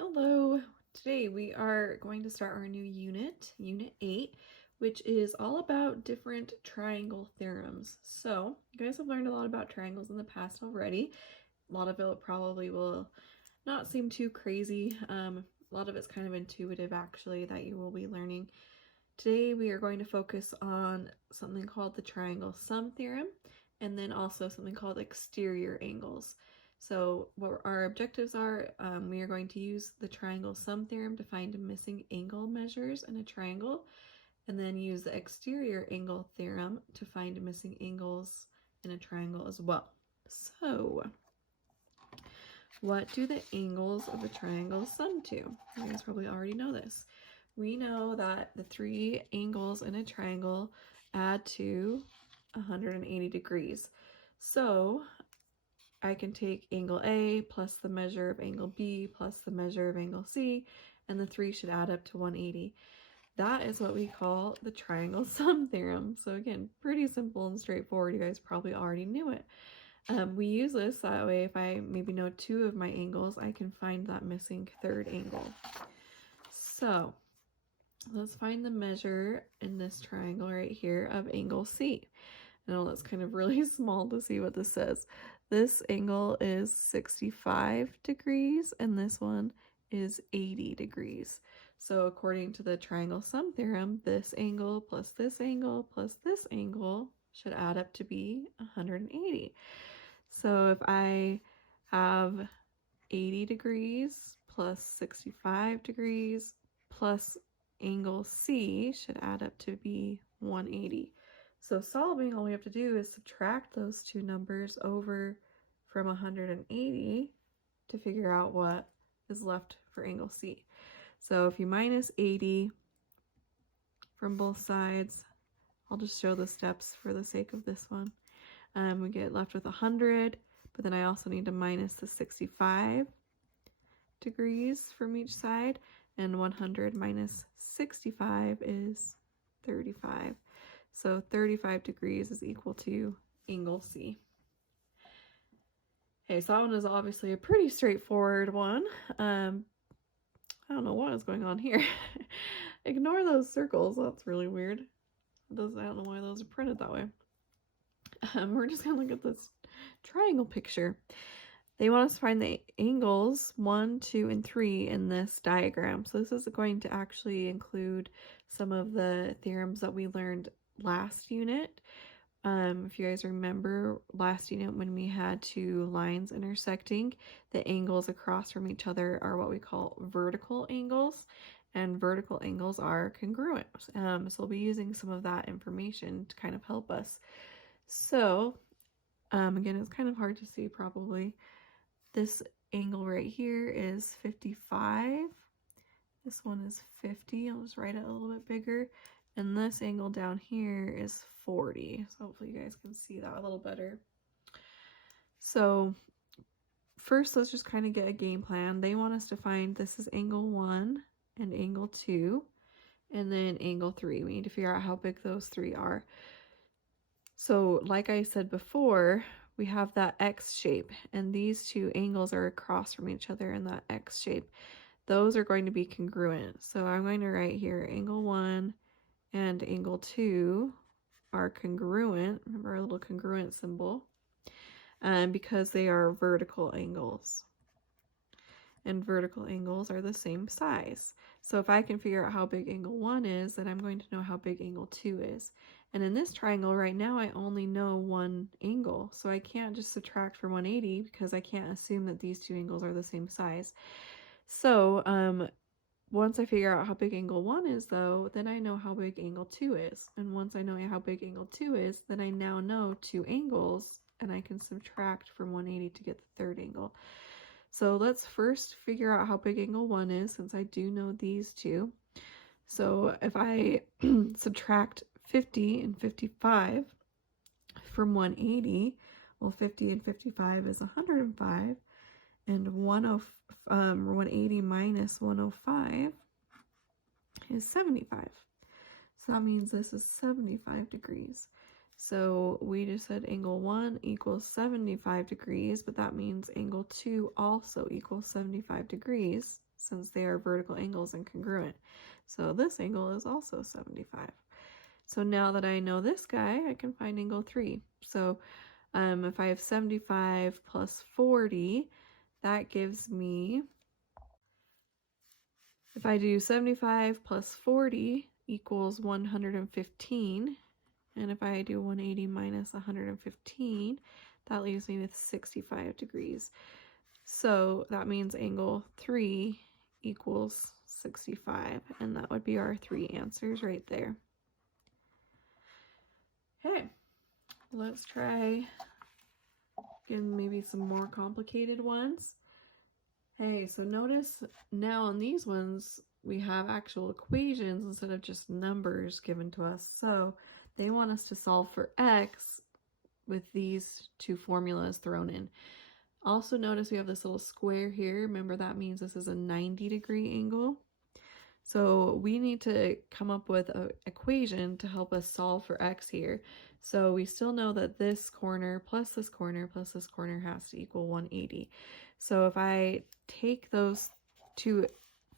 Hello! Today we are going to start our new unit, Unit 8, which is all about different triangle theorems. So, you guys have learned a lot about triangles in the past already. A lot of it probably will not seem too crazy. A lot of it's kind of intuitive actually that you will be learning. Today we are going to focus on something called the Triangle Sum Theorem, and then also something called exterior angles. So what our objectives are, we are going to use the Triangle Sum Theorem to find missing angle measures in a triangle, and then use the exterior angle theorem to find missing angles in a triangle as well. So, what do the angles of a triangle sum to? You guys probably already know this. We know that the three angles in a triangle add to 180 degrees. So I can take angle A plus the measure of angle B plus the measure of angle C, and the three should add up to 180. That is what we call the triangle sum theorem. So again, pretty simple and straightforward. You guys probably already knew it. We use this that way if I maybe know two of my angles, I can find that missing third angle. So let's find the measure in this triangle right here of angle C. I know that's kind of really small to see what this says. This angle is 65 degrees and this one is 80 degrees. So according to the triangle sum theorem, this angle plus this angle plus this angle should add up to be 180. So if I have 80 degrees plus 65 degrees plus angle C should add up to be 180. So solving, all we have to do is subtract those two numbers over from 180 to figure out what is left for angle C. So if you minus 80 from both sides, I'll just show the steps for the sake of this one. We get left with 100, but then I also need to minus the 65 degrees from each side, and 100 minus 65 is 35. So 35 degrees is equal to angle C. Okay, so that one is obviously a pretty straightforward one. I don't know what is going on here. Ignore those circles, that's really weird. I don't know why those are printed that way. We're just gonna look at this triangle picture. They want us to find the angles 1, 2, and 3 in this diagram. So this is going to actually include some of the theorems that we learned last unit. If you guys remember last unit when we had two lines intersecting, the angles across from each other are what we call vertical angles, and vertical angles are congruent. So we'll be using some of that information to kind of help us. So again, it's kind of hard to see probably. This angle right here is 55. This one is 50. I'll just write it a little bit bigger. And this angle down here is 40. So hopefully you guys can see that a little better. So first, let's just kind of get a game plan. They want us to find this is angle 1 and angle 2, and then angle 3. We need to figure out how big those three are. So like I said before, we have that X shape, and these two angles are across from each other in that X shape. Those are going to be congruent. So I'm going to write here angle 1 and angle 2 are congruent. Remember our little congruent symbol, because they are vertical angles. And vertical angles are the same size. So if I can figure out how big angle 1 is, then I'm going to know how big angle 2 is. And in this triangle right now, I only know one angle, so I can't just subtract from 180 because I can't assume that these two angles are the same size. So once I figure out how big angle 1 is though, then I know how big angle 2 is. And once I know how big angle 2 is, then I now know two angles, and I can subtract from 180 to get the third angle. So let's first figure out how big angle 1 is, since I do know these two. So if I subtract 50 and 55 from 180, well, 50 and 55 is 105, and 180 minus 105 is 75. So that means this is 75 degrees. So we just said angle 1 equals 75 degrees, but that means angle 2 also equals 75 degrees. since they are vertical angles and congruent. So this angle is also 75. So now that I know this guy, I can find angle 3. So if I have 75 plus 40, that gives me, if I do 75 plus 40 equals 115, and if I do 180 minus 115, that leaves me with 65 degrees. So that means angle 3 equals 65, and that would be our 3 answers right there. Okay, let's try getting maybe some more complicated ones. Hey, so notice now on these ones, we have actual equations instead of just numbers given to us. So they want us to solve for x with these two formulas thrown in. Also notice we have this little square here. Remember, that means this is a 90-degree angle. So we need to come up with an equation to help us solve for x here. So we still know that this corner plus this corner plus this corner has to equal 180. So if I take those two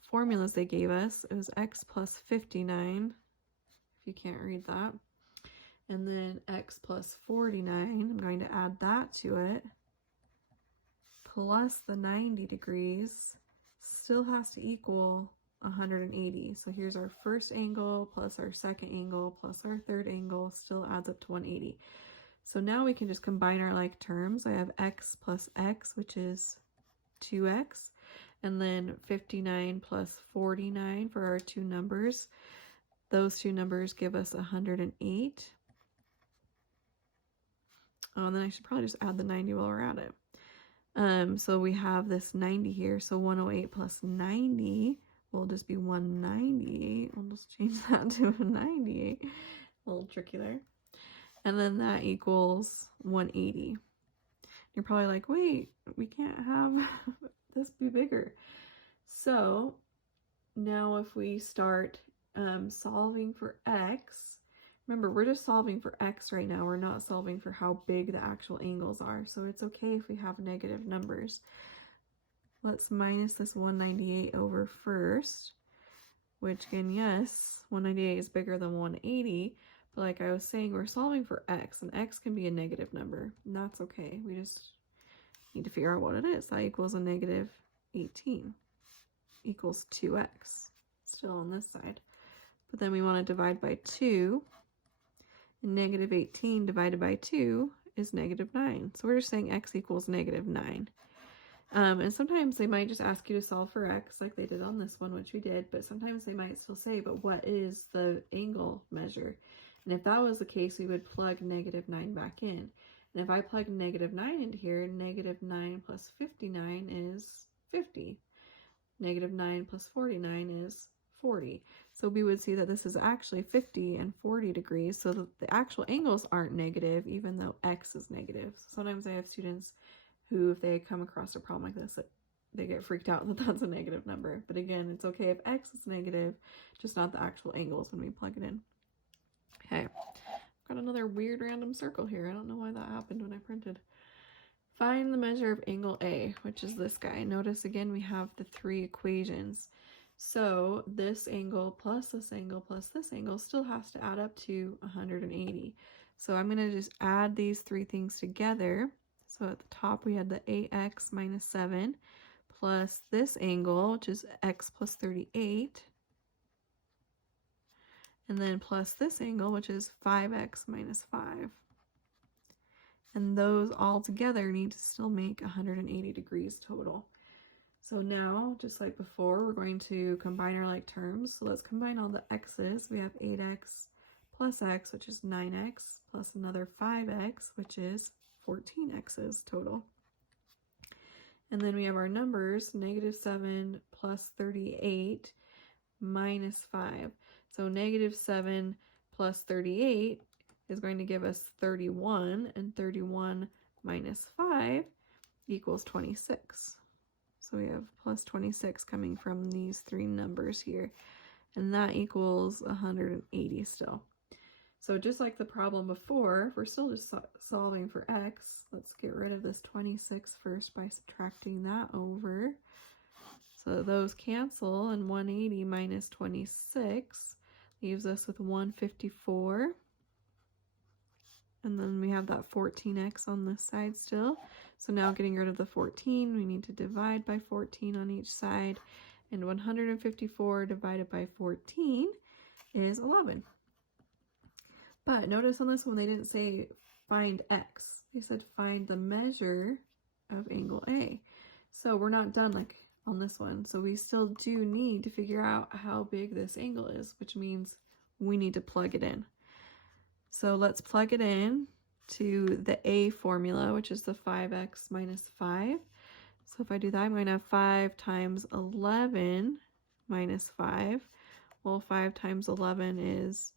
formulas they gave us, it was x plus 59, if you can't read that, and then x plus 49, I'm going to add that to it, plus the 90 degrees, still has to equal 180. So here's our first angle plus our second angle plus our third angle, still adds up to 180. So now we can just combine our like terms. I have x plus x, which is 2x, and then 59 plus 49 for our two numbers. Those two numbers give us 108. Oh, and then I should probably just add the 90 while we're at it. So we have this 90 here, so 108 plus 90 will just be 198. We'll just change that to a 98. A little tricky there. And then that equals 180. You're probably like, wait, we can't have this be bigger. So now if we start solving for x, remember, we're just solving for x right now. We're not solving for how big the actual angles are. So it's okay if we have negative numbers. Let's minus this 198 over first, which again, yes, 198 is bigger than 180. But like I was saying, we're solving for x, and x can be a negative number, and that's okay. We just need to figure out what it is. That equals a negative 18 equals 2x, still on this side. But then we want to divide by 2, and negative 18 divided by 2 is negative 9. So we're just saying x equals negative 9. And sometimes they might just ask you to solve for x like they did on this one, which we did, but sometimes they might still say, but what is the angle measure? And if that was the case, we would plug negative 9 back in. And if I plug negative 9 into here, negative 9 plus 59 is 50. Negative 9 plus 49 is 40. So we would see that this is actually 50 and 40 degrees, so that the actual angles aren't negative, even though x is negative. So sometimes I have students who, if they come across a problem like this, they get freaked out that that's a negative number. But again, it's okay if x is negative, just not the actual angles when we plug it in. Okay, got another weird random circle here. I don't know why that happened when I printed. Find the measure of angle A, which is this guy. Notice again we have the three equations. So this angle plus this angle plus this angle still has to add up to 180. So I'm going to just add these three things together. So at the top we had the ax minus 7 plus this angle, which is x plus 38. And then plus this angle, which is 5x minus 5. And those all together need to still make 180 degrees total. So now, just like before, we're going to combine our like terms. So let's combine all the x's. We have 8x plus x, which is 9x, plus another 5x, which is 14 x's total. And then we have our numbers, negative 7 plus 38 minus 5. So negative 7 plus 38 is going to give us 31, and 31 minus 5 equals 26. So we have plus 26 coming from these three numbers here, and that equals 180 still. So just like the problem before, we're still just solving for x. Let's get rid of this 26 first by subtracting that over. So those cancel, and 180 minus 26 leaves us with 154. And then we have that 14x on this side still. So now getting rid of the 14, we need to divide by 14 on each side. And 154 divided by 14 is 11. But notice on this one, they didn't say find x. They said find the measure of angle A. So we're not done like on this one. So we still do need to figure out how big this angle is, which means we need to plug it in. So let's plug it in to the A formula, which is the 5x minus 5. So if I do that, I'm going to have 5 times 11 minus 5. Well, 5 times 11 is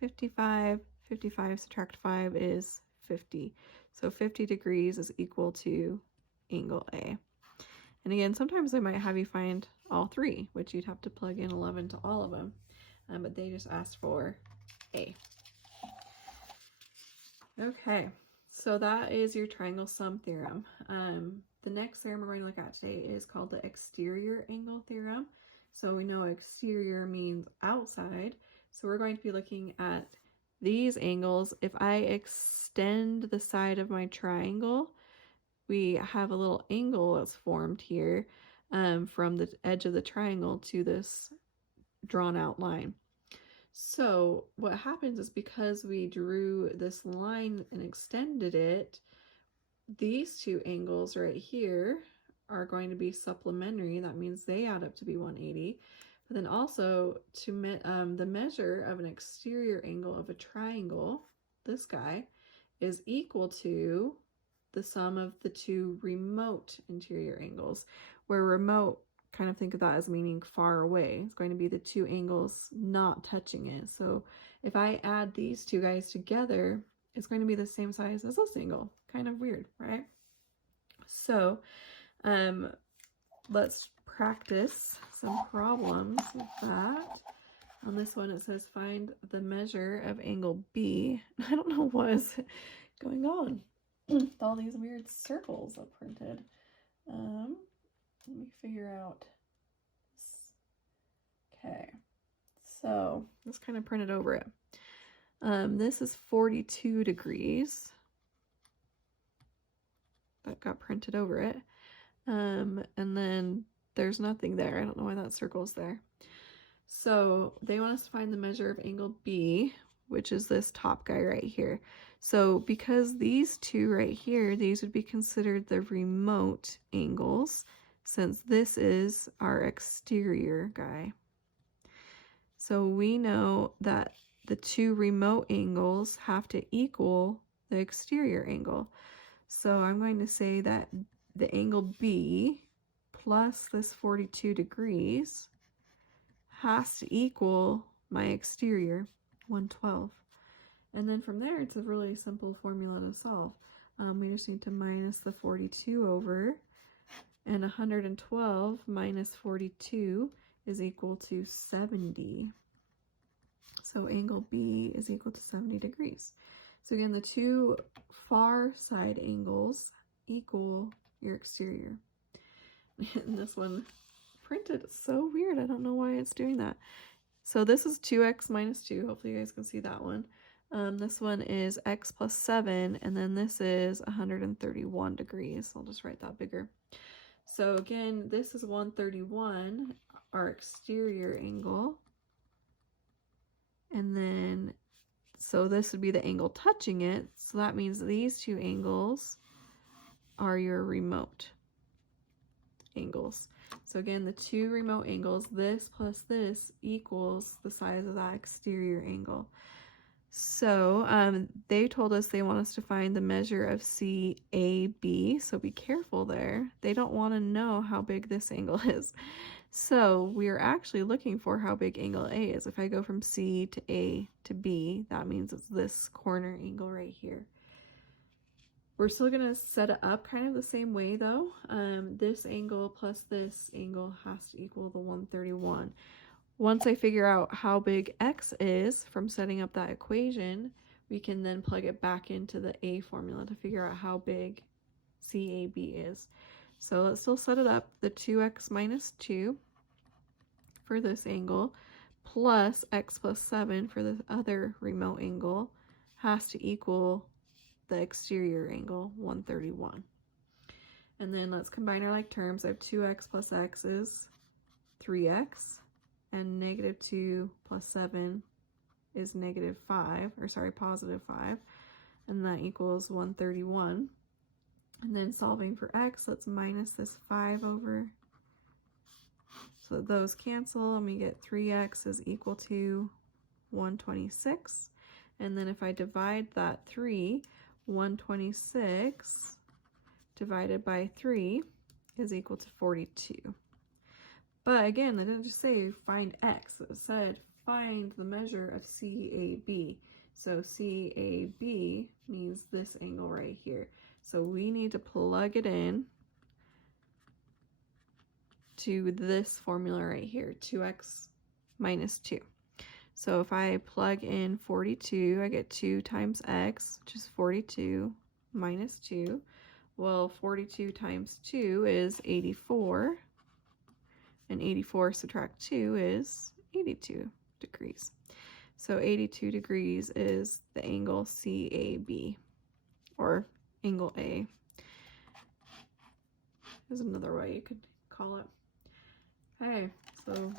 55. 55 subtract 5 is 50. So 50 degrees is equal to angle A. And again, sometimes they might have you find all three, which you'd have to plug in 11 to all of them. But they just asked for A. Okay, so that is your triangle sum theorem. The next theorem we're going to look at today is called the exterior angle theorem. So we know exterior means outside. So we're going to be looking at these angles. If I extend the side of my triangle, we have a little angle that's formed here from the edge of the triangle to this drawn out line. So what happens is because we drew this line and extended it, these two angles right here are going to be supplementary. That means they add up to be 180. But then also to the measure of an exterior angle of a triangle, this guy, is equal to the sum of the two remote interior angles, where remote, kind of think of that as meaning far away. It's going to be the two angles not touching it. So if I add these two guys together, it's going to be the same size as this angle. Kind of weird, right? So let's practice some problems with that. On this one, it says find the measure of angle B. I don't know what is going on with all these weird circles that printed. Let me figure out this. Okay, so let's kind of print it over it. This is 42 degrees. That got printed over it. And then there's nothing there. I don't know why that circle's there. So they want us to find the measure of angle B, which is this top guy right here. So because these two right here, these would be considered the remote angles, since this is our exterior guy. So we know that the two remote angles have to equal the exterior angle. So I'm going to say that the angle B plus this 42 degrees has to equal my exterior, 112. And then from there, it's a really simple formula to solve. We just need to minus the 42 over, and 112 minus 42 is equal to 70. So angle B is equal to 70 degrees. So again, the two far side angles equal your exterior. And this one printed so weird. I don't know why it's doing that. So this is 2x minus 2. Hopefully you guys can see that one. This one is x plus 7, and then this is 131 degrees. I'll just write that bigger. So again, this is 131, our exterior angle. And then, so this would be the angle touching it. So that means these two angles are your remote angles. So again, the two remote angles, this plus this, equals the size of that exterior angle. So they told us they want us to find the measure of CAB, so be careful there. They don't want to know how big this angle is. So we are actually looking for how big angle A is. If I go from C to A to B, that means it's this corner angle right here. We're still going to set it up kind of the same way though. This angle plus this angle has to equal the 131. Once I figure out how big x is from setting up that equation, we can then plug it back into the A formula to figure out how big CAB is. So let's still set it up. The 2x minus 2 for this angle plus x plus 7 for the other remote angle has to equal the exterior angle, 131. And then let's combine our like terms. I have 2x plus x is 3x, and negative 2 plus 7 is negative 5, or sorry, positive 5, and that equals 131. And then solving for x, let's minus this 5 over. So those cancel, and we get 3x is equal to 126. And then if I divide that 3, 126 divided by 3 is equal to 42. But again, I didn't just say find x. It said find the measure of CAB. So CAB means this angle right here. So we need to plug it in to this formula right here, 2x minus 2. So if I plug in 42, I get 2 times x, which is 42, minus 2. Well, 42 times 2 is 84, and 84 subtract 2 is 82 degrees. So 82 degrees is the angle CAB, or angle A. There's another way you could call it. Okay, so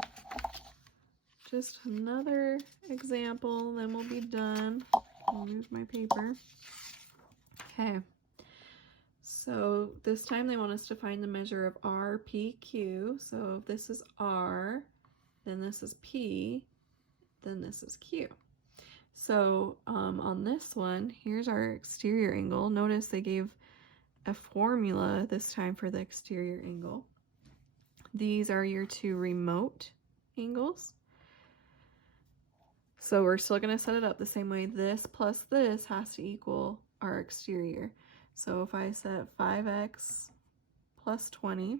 just another example, then we'll be done. I'll move my paper. Okay, so this time they want us to find the measure of RPQ. So if this is R, then this is P, then this is Q. So on this one, here's our exterior angle. Notice they gave a formula this time for the exterior angle. These are your two remote angles. So we're still going to set it up the same way. This plus this has to equal our exterior. So if I set 5x plus 20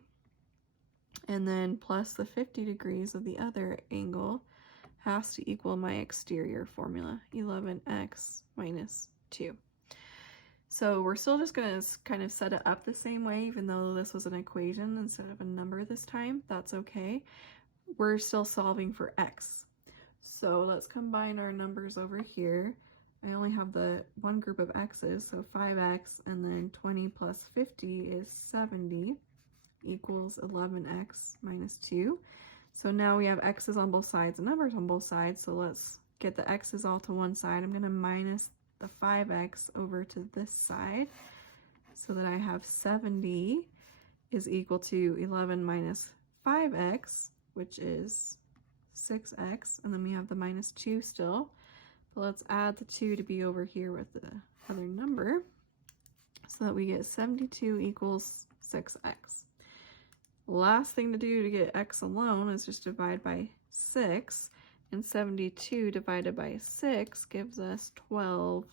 and then plus the 50 degrees of the other angle has to equal my exterior formula, 11x minus 2. So we're still just going to kind of set it up the same way, even though this was an equation instead of a number this time. That's okay. We're still solving for x. So let's combine our numbers over here. I only have the one group of x's, so 5x, and then 20 plus 50 is 70 equals 11x minus 2. So now we have x's on both sides and numbers on both sides, so let's get the x's all to one side. I'm going to minus the 5x over to this side so that I have 70 is equal to 11 minus 5x, which is 6x, and then we have the minus 2 still. But let's add the 2 to be over here with the other number so that we get 72 equals 6x. Last thing to do to get x alone is just divide by 6, and 72 divided by 6 gives us 12.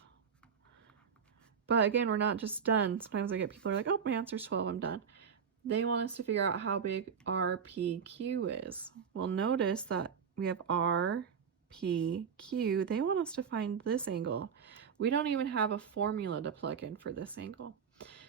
But again, we're not just done. Sometimes I get people who are like, oh, my answer's 12, I'm done. They want us to figure out how big RPQ is. Well, notice that we have RPQ. They want us to find this angle. We don't even have a formula to plug in for this angle.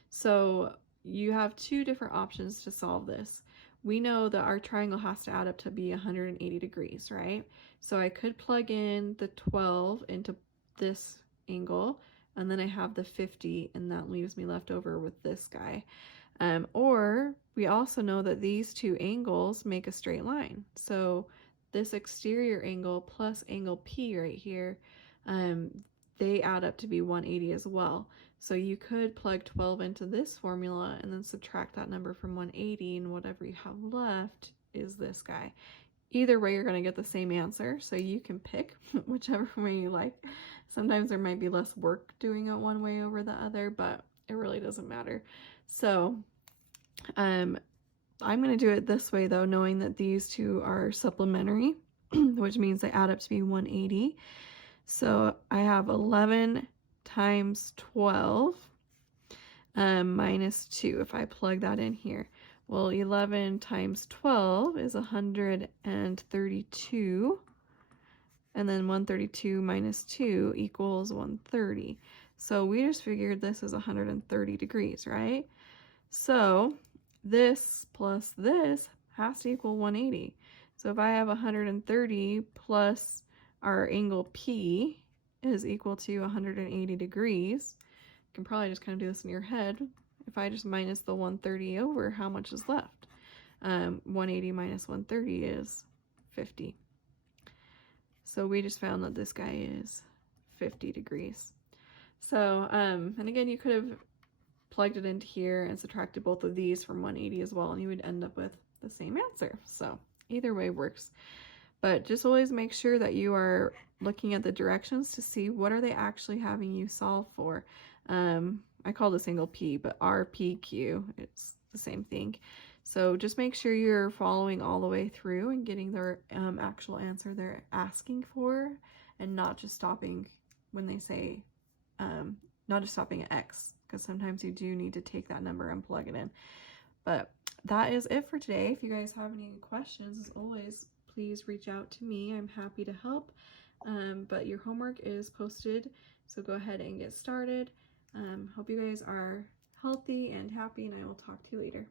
So you have two different options to solve this. We know that our triangle has to add up to be 180 degrees, right? So I could plug in the 12 into this angle, and then I have the 50, and that leaves me left over with this guy. Or we also know that these two angles make a straight line. So this exterior angle plus angle P right here, they add up to be 180 as well. So you could plug 12 into this formula and then subtract that number from 180, and whatever you have left is this guy. Either way, you're going to get the same answer, so you can pick whichever way you like. Sometimes there might be less work doing it one way over the other, but it really doesn't matter. So I'm going to do it this way, though, knowing that these two are supplementary, which means they add up to be 180. So I have 11 times 12 minus 2 if I plug that in here. Well, 11 times 12 is 132, and then 132 minus 2 equals 130. So we just figured this is 130 degrees, right? So this plus this has to equal 180. So if I have 130 plus our angle P is equal to 180 degrees, you can probably just kind of do this in your head. If I just minus the 130 over, how much is left? 180 minus 130 is 50. So we just found that this guy is 50 degrees. So, and again, you could have plugged it into here and subtracted both of these from 180 as well, and you would end up with the same answer. So either way works. But just always make sure that you are looking at the directions to see what are they actually having you solve for. I call this angle P, but RPQ, it's the same thing. So just make sure you're following all the way through and getting their actual answer they're asking for, and not just stopping when they say, not just stopping at X, because sometimes you do need to take that number and plug it in. But that is it for today. If you guys have any questions, as always, please reach out to me. I'm happy to help. But your homework is posted, so go ahead and get started. Hope you guys are healthy and happy, and I will talk to you later.